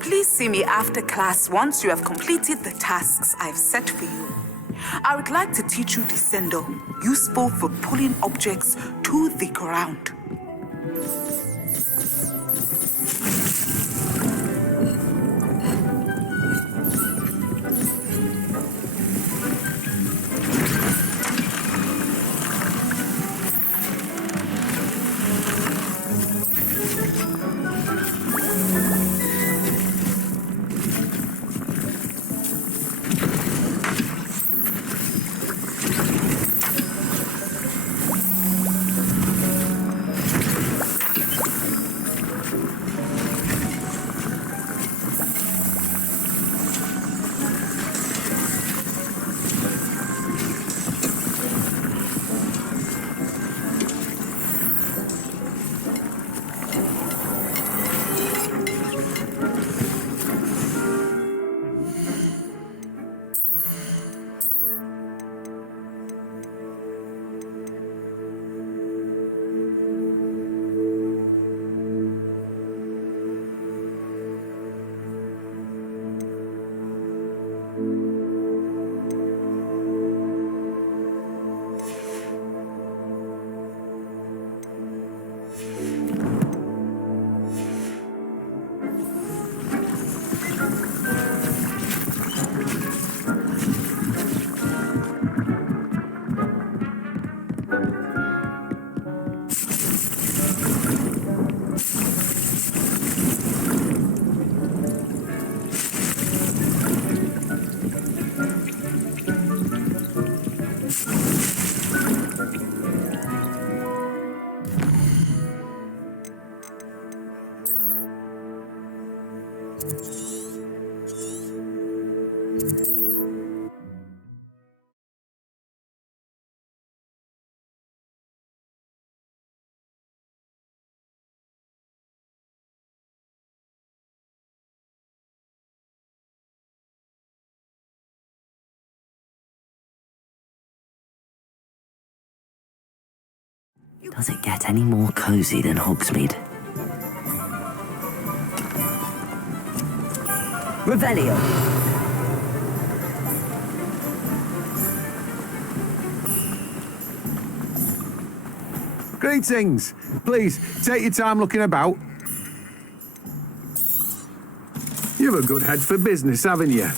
Please see me after class once you have completed the tasks I've set for you. I would like to teach you Descendo, useful for pulling objects to the ground. Does it get any more cozy than Hogsmeade? Revelio. Greetings. Please, take your time looking about. You've a good head for business, haven't you?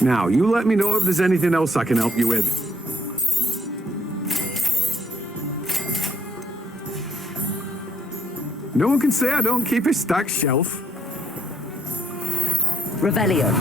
Now, you let me know if there's anything else I can help you with. No one can say I don't keep a stacked shelf. Revelio.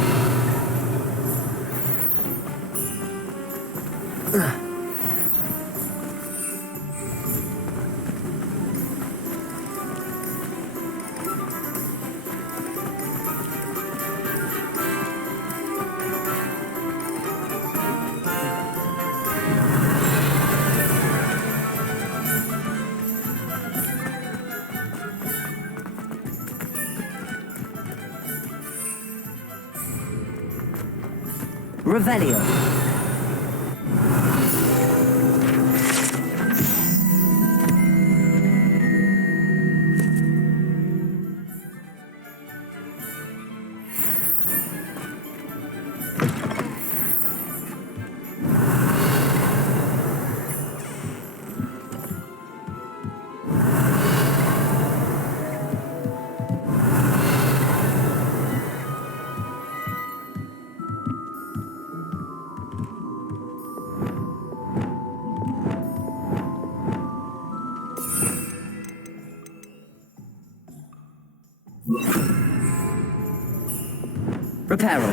Revelio. Reparo.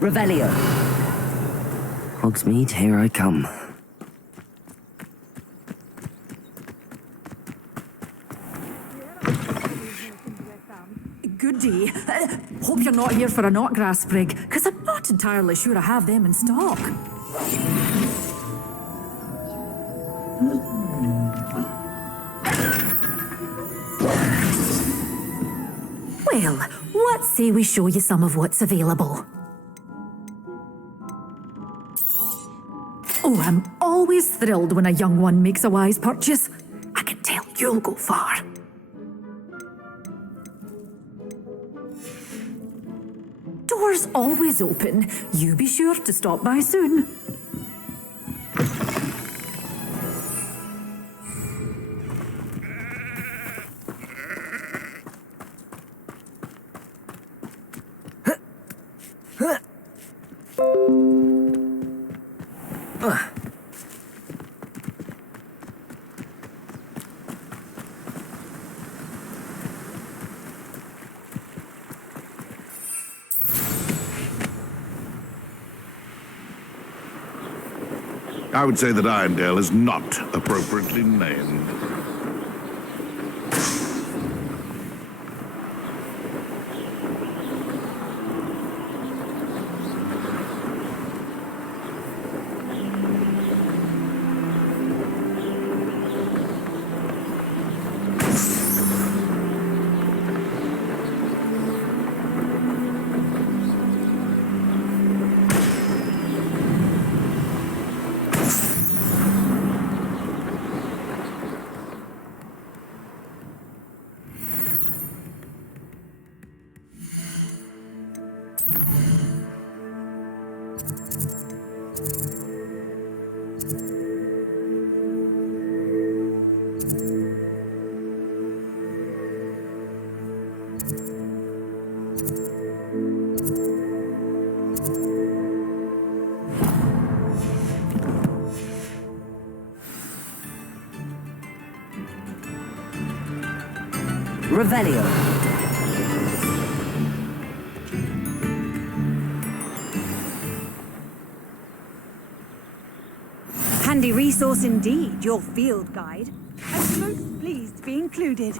Revelio. Hogsmeade, here I come. Good day. Hope you're not here for a knotgrass sprig, because I'm not entirely sure I have them in stock. Well, what say we show you some of what's available? Oh, I'm always thrilled when a young one makes a wise purchase. I can tell you'll go far. Doors always open. You be sure to stop by soon. I would say that Irondale is not appropriately named. Revelio. Handy resource indeed, your field guide. I'm most pleased to be included.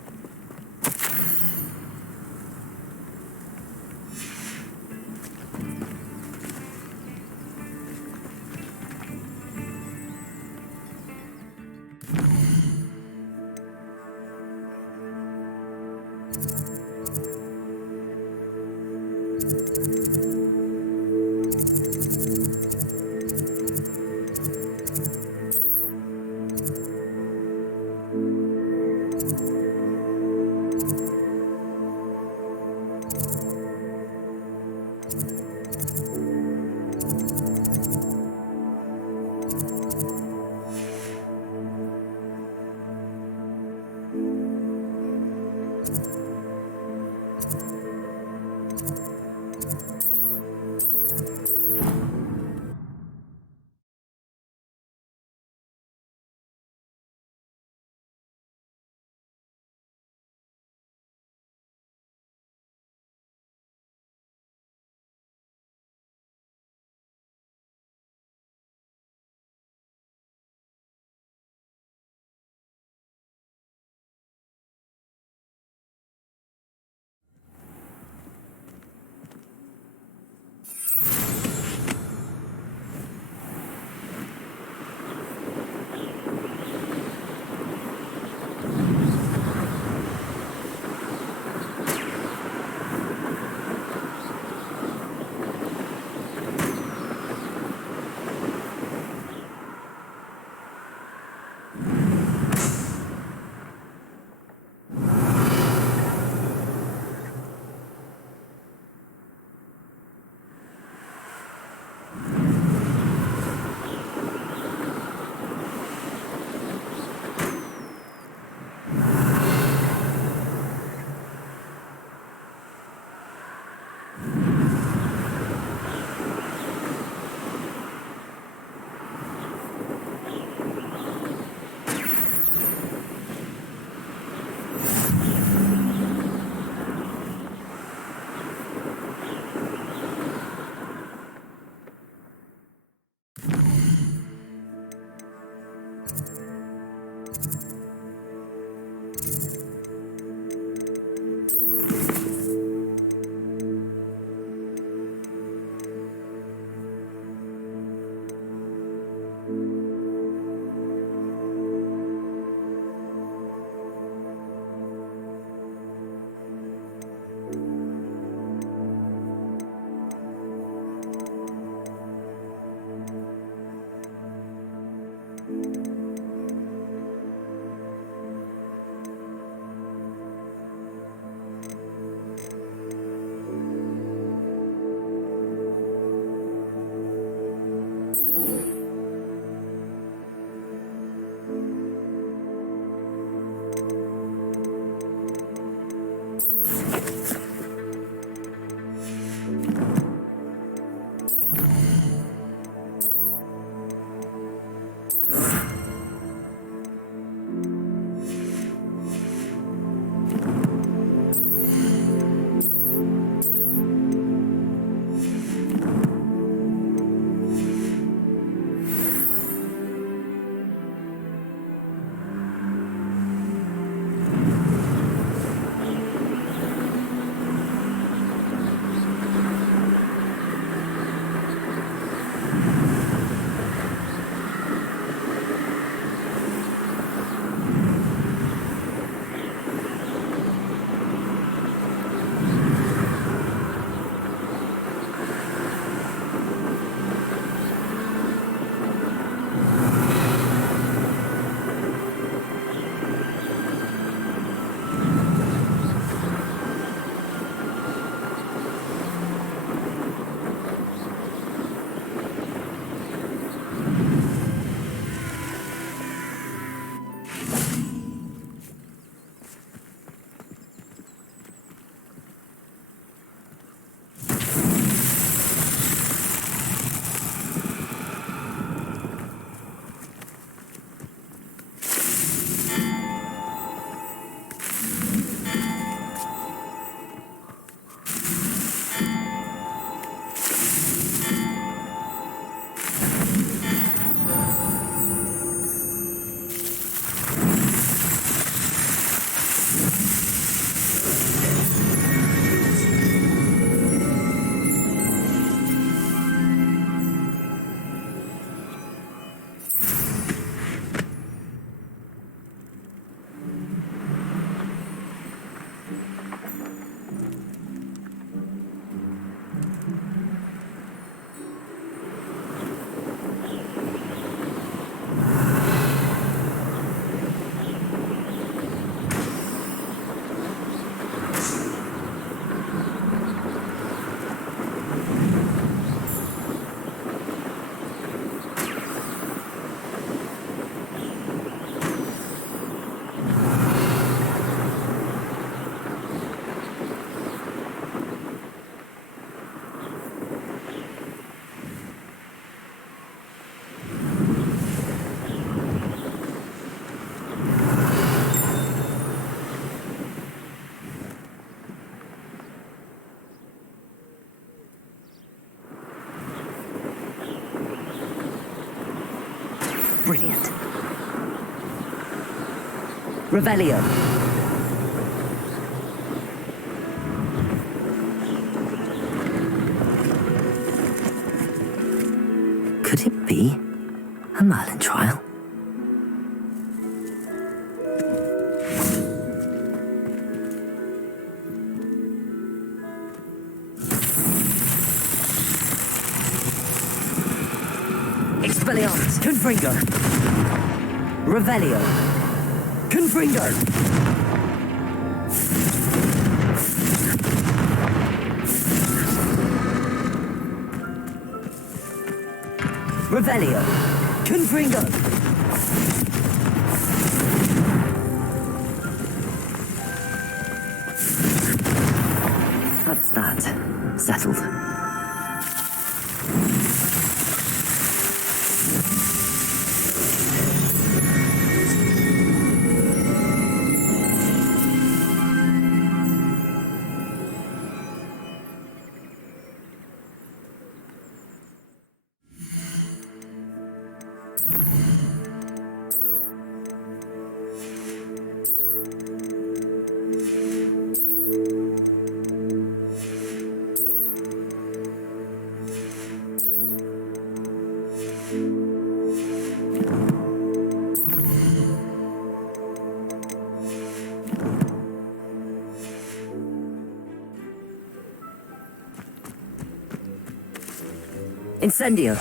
Revelio. Could it be a Merlin trial? Expelliarmus. Confringo. Revelio. Confringo. Revelio. Confringo. That's that. Settled. Incendio.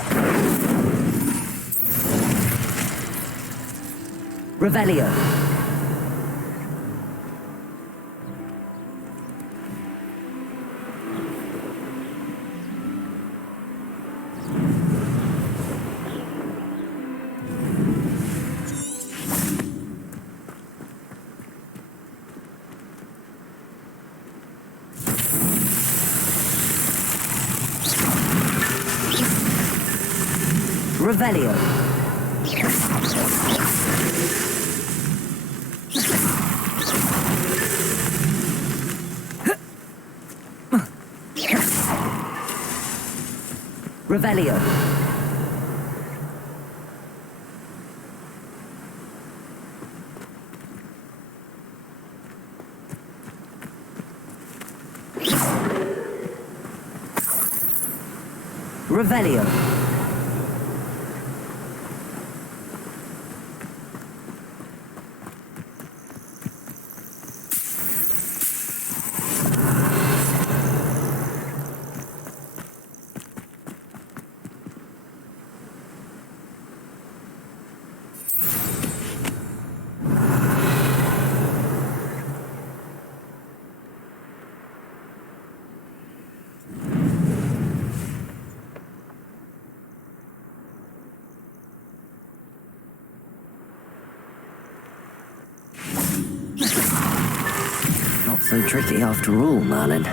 Revelio. Revelio. Revelio. Revelio. Not so tricky after all, Merlin.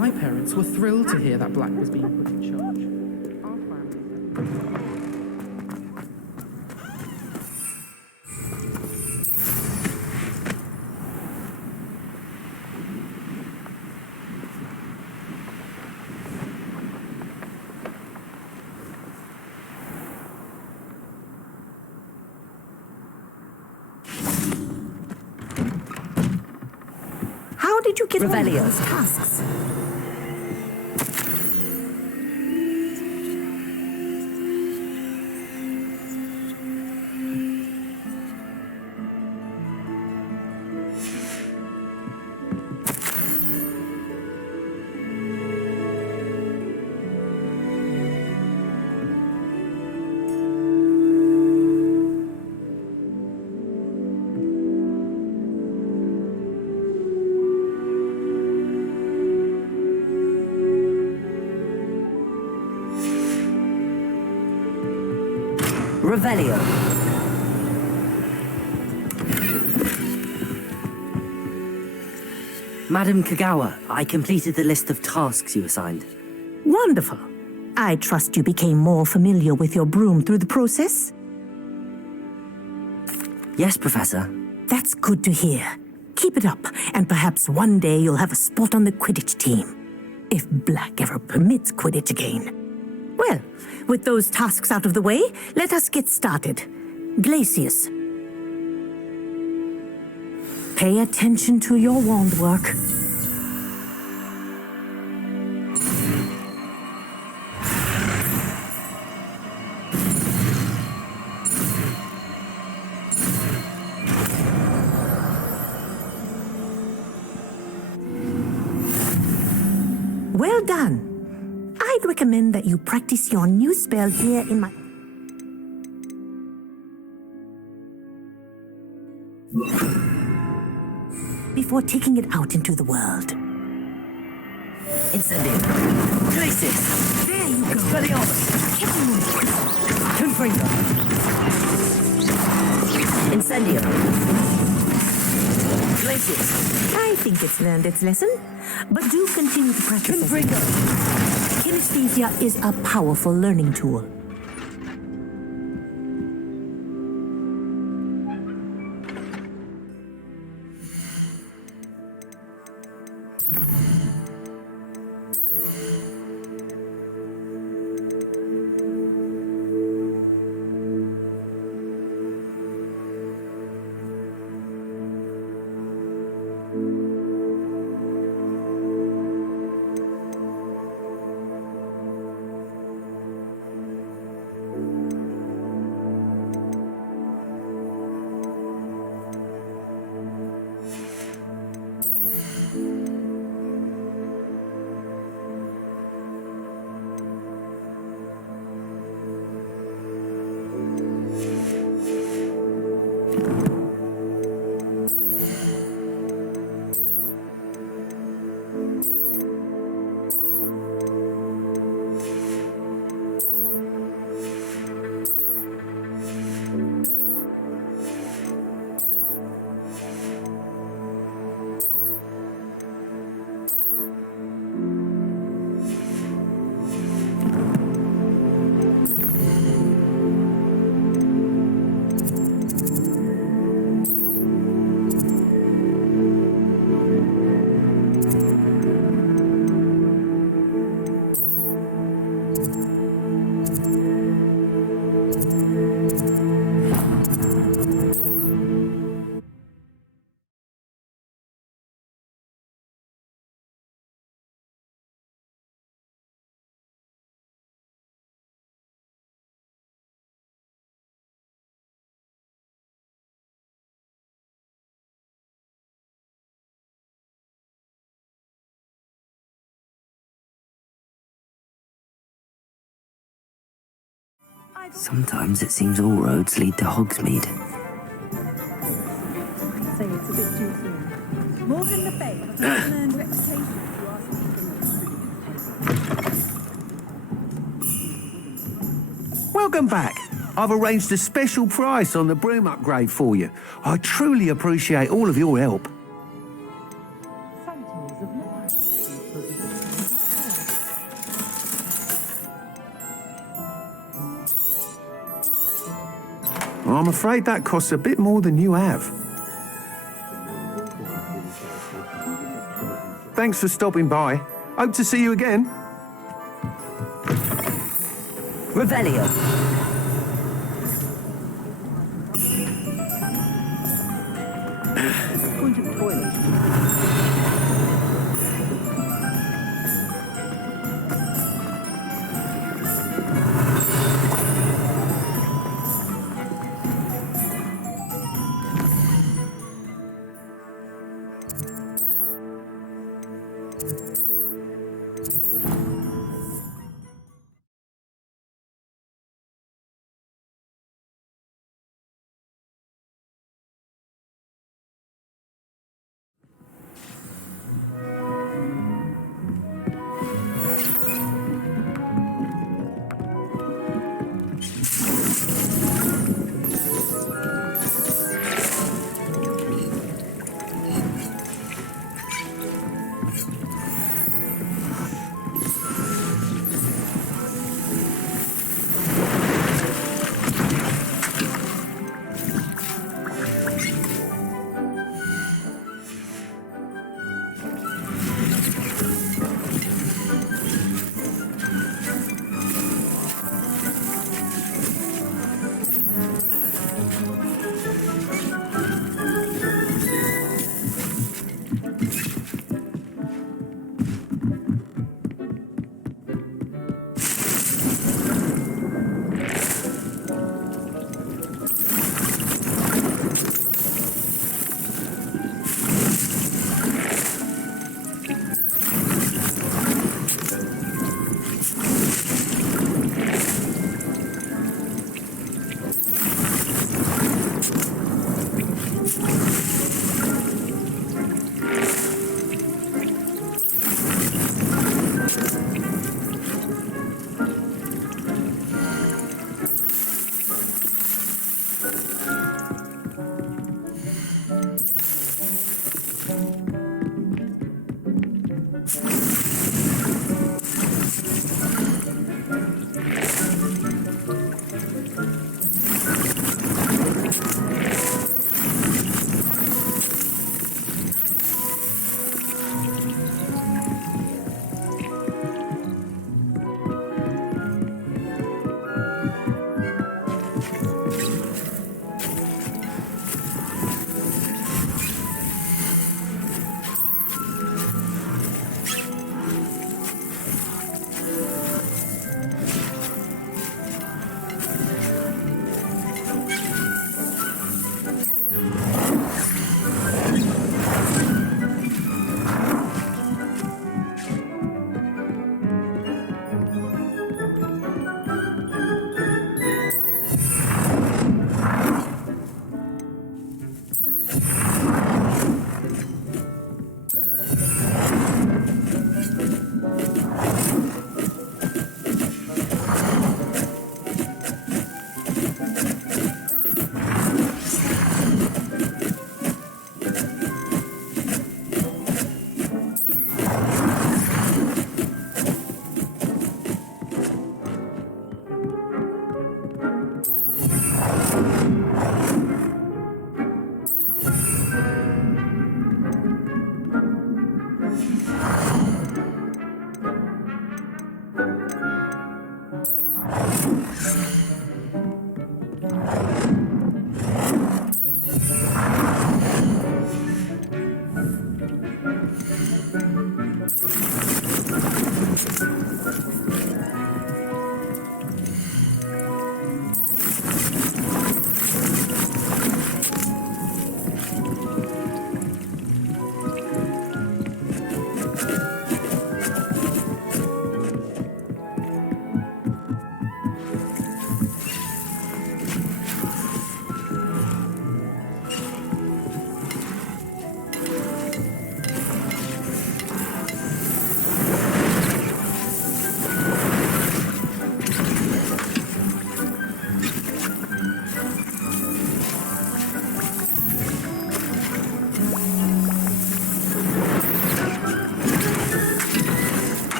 My parents were thrilled to hear that Black was being put in charge. Our family... How did you get all Revelio. those tasks? Revelio. Madam Kagawa, I completed the list of tasks you assigned. Wonderful. I trust you became more familiar with your broom through the process? Yes, Professor. That's good to hear. Keep it up, and perhaps one day you'll have a spot on the Quidditch team. If Black ever permits Quidditch again. Well, with those tasks out of the way, let us get started. Glacius. Pay attention to your wand work. Well done. I'd recommend that you practice your new spell here in my... before taking it out into the world. Incendio. Glacis. There you go. Expelliarmus. Confringo. Incendio. Glacis. I think it's learned its lesson, but do continue to practice. Confringo. Kinesthesia is a powerful learning tool. Sometimes it seems all roads lead to Hogsmeade. Say it's a bit too soon. Morgan the Bay has an earned reputation to us. Welcome back. I've arranged a special price on the broom upgrade for you. I truly appreciate all of your help. I'm afraid that costs a bit more than you have. Thanks for stopping by. Hope to see you again. Revelio. Going to the toilet.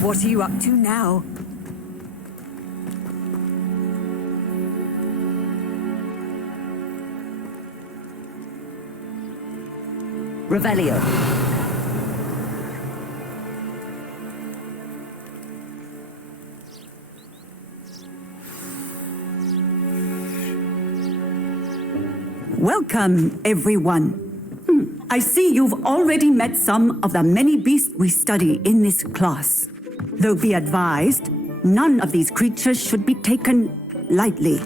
What are you up to now? Revelio. Welcome, everyone. I see you've already met some of the many beasts we study in this class. Though be advised, none of these creatures should be taken lightly.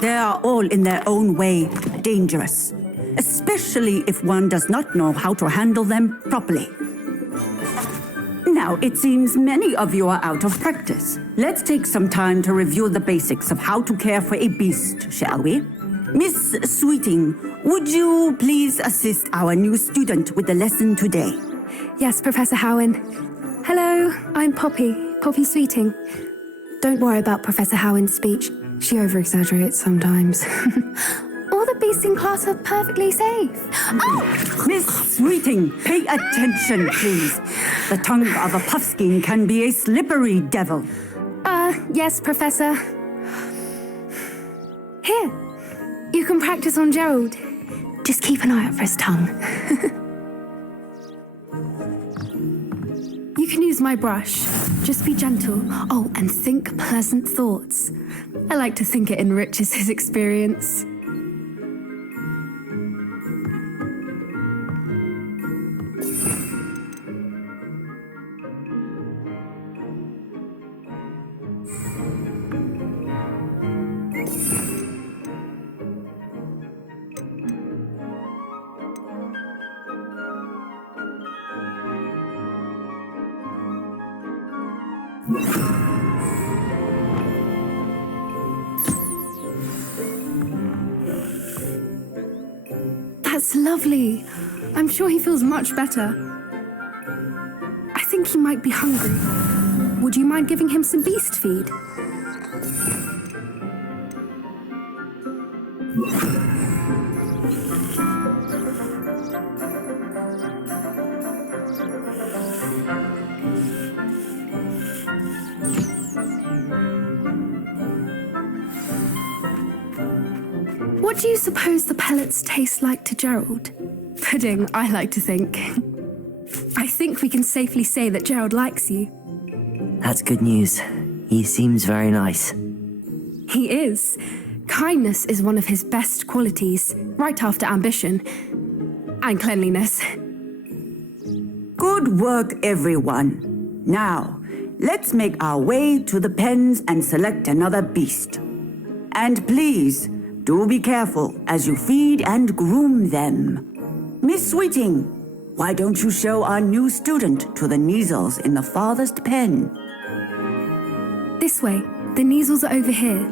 They are all in their own way dangerous, especially if one does not know how to handle them properly. Now, it seems many of you are out of practice. Let's take some time to review the basics of how to care for a beast, shall we? Miss Sweeting, would you please assist our new student with the lesson today? Yes, Professor Howen. Hello, I'm Poppy Sweeting. Don't worry about Professor Howen's speech. She over-exaggerates sometimes. All the beasts in class are perfectly safe. Oh! Miss Sweeting, pay attention, please. The tongue of a puffskein can be a slippery devil. Yes, Professor. Here, you can practice on Gerald. Just keep an eye out for his tongue. You can use my brush. Just be gentle. Oh, and think pleasant thoughts. I like to think it enriches his experience. That's lovely. I'm sure he feels much better. I think he might be hungry. Would you mind giving him some beast feed? What do you suppose the pellets taste like to Gerald? Pudding, I like to think. I think we can safely say that Gerald likes you. That's good news. He seems very nice. He is. Kindness is one of his best qualities, right after ambition. And cleanliness. Good work, everyone. Now, let's make our way to the pens and select another beast. And please, do be careful as you feed and groom them. Miss Sweeting, why don't you show our new student to the Neasels in the farthest pen? This way. The Neasels are over here.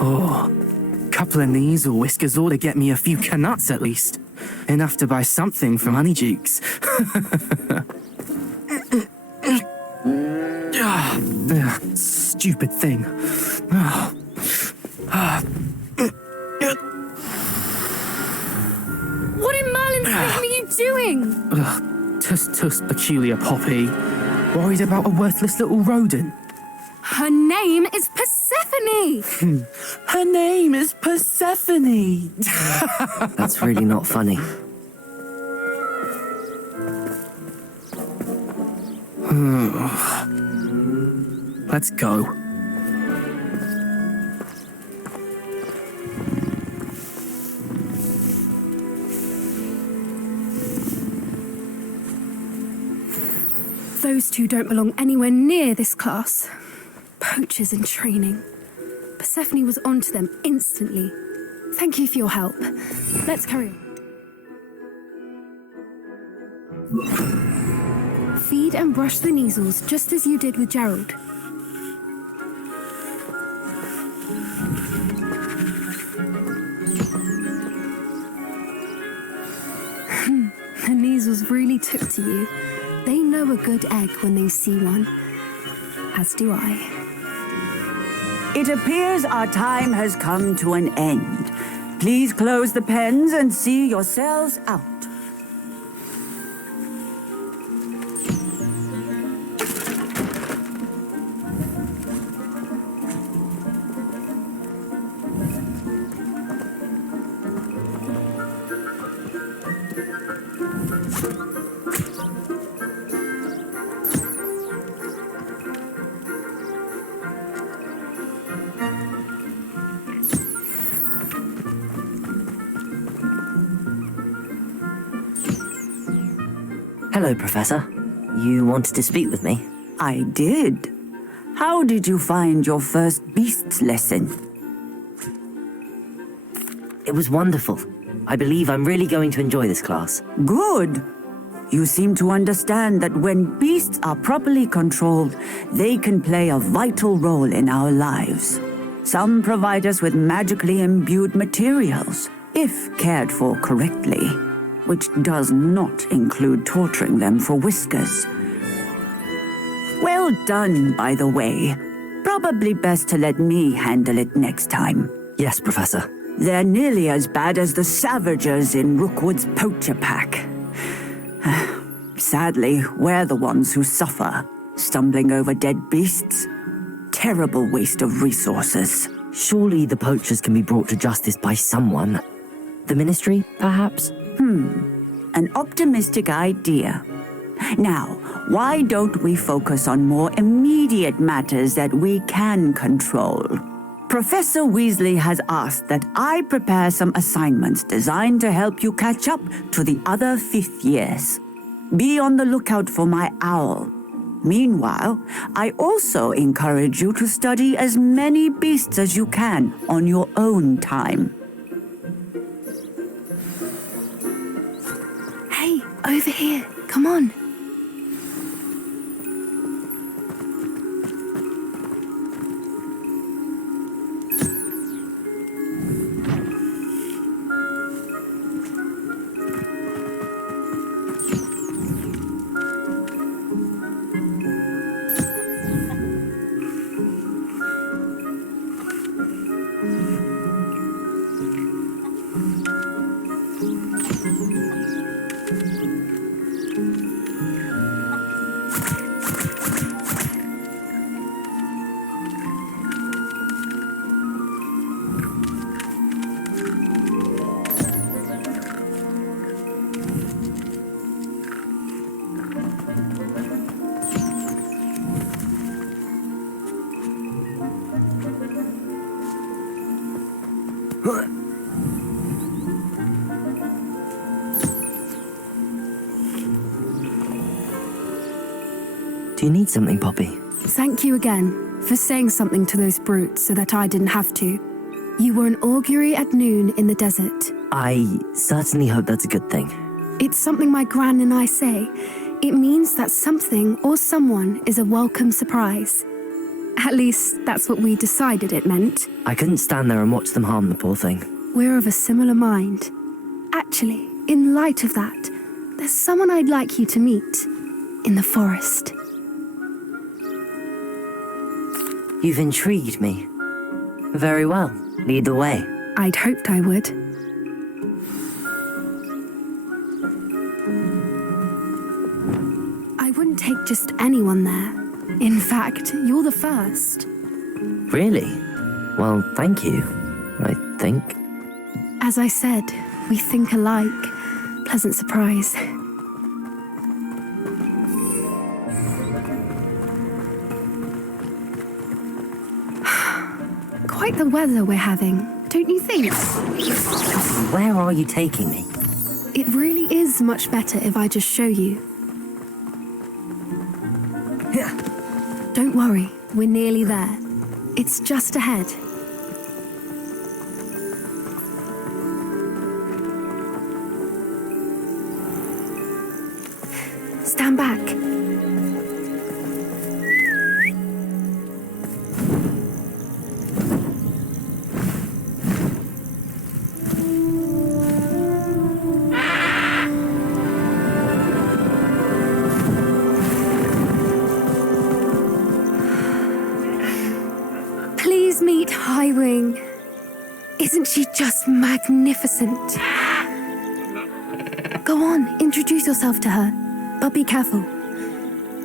Oh, couple of Neasel whiskers ought to get me a few canuts at least. Enough to buy something from Honeydukes. Stupid thing. What in Merlin's name are you doing? Tuss, peculiar Poppy. Worried about a worthless little rodent. Her name is Persephone! Her name is Persephone! That's really not funny. Let's go. Those two don't belong anywhere near this class. Poachers in training. Persephone was onto them instantly. Thank you for your help. Let's carry on. Feed and brush the measles just as you did with Gerald. The measles really took to you. They know a good egg when they see one. As do I. It appears our time has come to an end. Please close the pens and see yourselves out. Hello, Professor. You wanted to speak with me? I did. How did you find your first beasts lesson? It was wonderful. I believe I'm really going to enjoy this class. Good. You seem to understand that when beasts are properly controlled, they can play a vital role in our lives. Some provide us with magically imbued materials, if cared for correctly, which does not include torturing them for whiskers. Well done, by the way. Probably best to let me handle it next time. Yes, Professor. They're nearly as bad as the Savagers in Rookwood's poacher pack. Sadly, we're the ones who suffer, stumbling over dead beasts. Terrible waste of resources. Surely the poachers can be brought to justice by someone. The Ministry, perhaps? An optimistic idea. Now, why don't we focus on more immediate matters that we can control? Professor Weasley has asked that I prepare some assignments designed to help you catch up to the other 5th years. Be on the lookout for my owl. Meanwhile, I also encourage you to study as many beasts as you can on your own time. Hey, over here. Come on. Do you need something, Poppy? Thank you again for saying something to those brutes so that I didn't have to. You were an augury at noon in the desert. I certainly hope that's a good thing. It's something my gran and I say. It means that something or someone is a welcome surprise. At least, that's what we decided it meant. I couldn't stand there and watch them harm the poor thing. We're of a similar mind. Actually, in light of that, there's someone I'd like you to meet. In the forest. You've intrigued me. Very well. Lead the way. I'd hoped I would. I wouldn't take just anyone there. In fact, you're the first. Really? Well, thank you, I think. As I said, we think alike. Pleasant surprise. Quite the weather we're having, don't you think? Where are you taking me? It really is much better if I just show you. Don't worry, we're nearly there. It's just ahead. Stand back. Please meet Highwing. Isn't she just magnificent? Go on, introduce yourself to her. But be careful.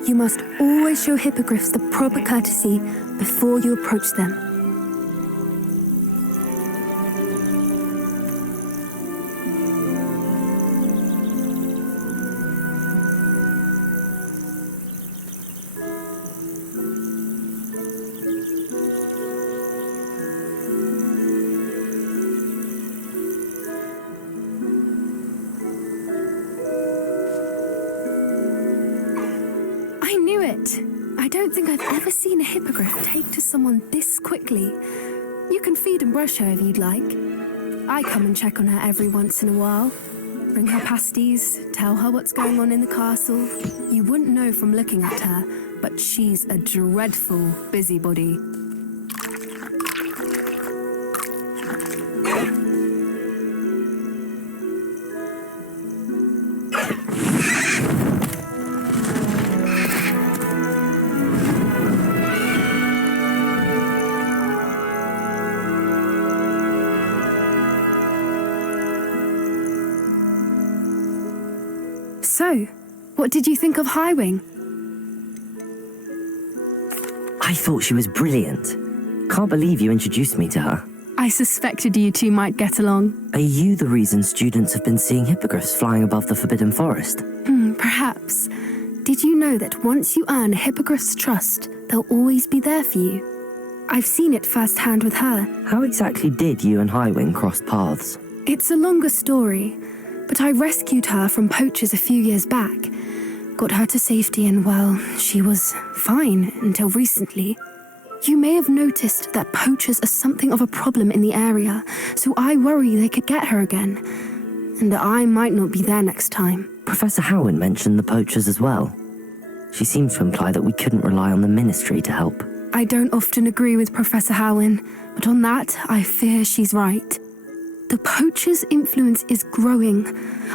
You must always show hippogriffs the proper courtesy before you approach them. I knew it! I don't think I've ever seen a hippogriff take to someone this quickly. You can feed and brush her if you'd like. I come and check on her every once in a while. Bring her pasties, tell her what's going on in the castle. You wouldn't know from looking at her, but she's a dreadful busybody. So, what did you think of Highwing? I thought she was brilliant. Can't believe you introduced me to her. I suspected you two might get along. Are you the reason students have been seeing hippogriffs flying above the Forbidden Forest? Perhaps. Did you know that once you earn a hippogriff's trust, they'll always be there for you? I've seen it firsthand with her. How exactly did you and Highwing cross paths? It's a longer story, but I rescued her from poachers a few years back. Got her to safety and, well, she was fine until recently. You may have noticed that poachers are something of a problem in the area, so I worry they could get her again. And I might not be there next time. Professor Howin mentioned the poachers as well. She seemed to imply that we couldn't rely on the Ministry to help. I don't often agree with Professor Howin, but on that, I fear she's right. The poachers' influence is growing.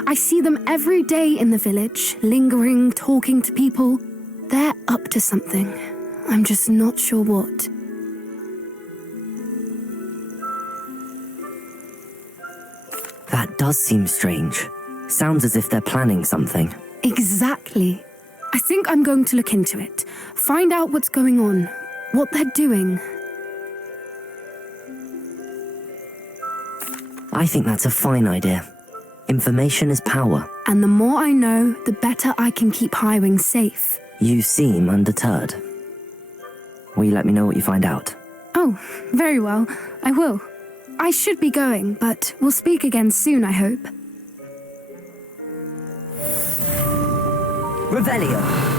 I see them every day in the village, lingering, talking to people. They're up to something. I'm just not sure what. That does seem strange. Sounds as if they're planning something. Exactly. I think I'm going to look into it. Find out what's going on, what they're doing. I think that's a fine idea. Information is power. And the more I know, the better I can keep Highwing safe. You seem undeterred. Will you let me know what you find out? Oh, very well. I will. I should be going, but we'll speak again soon, I hope. Revelio!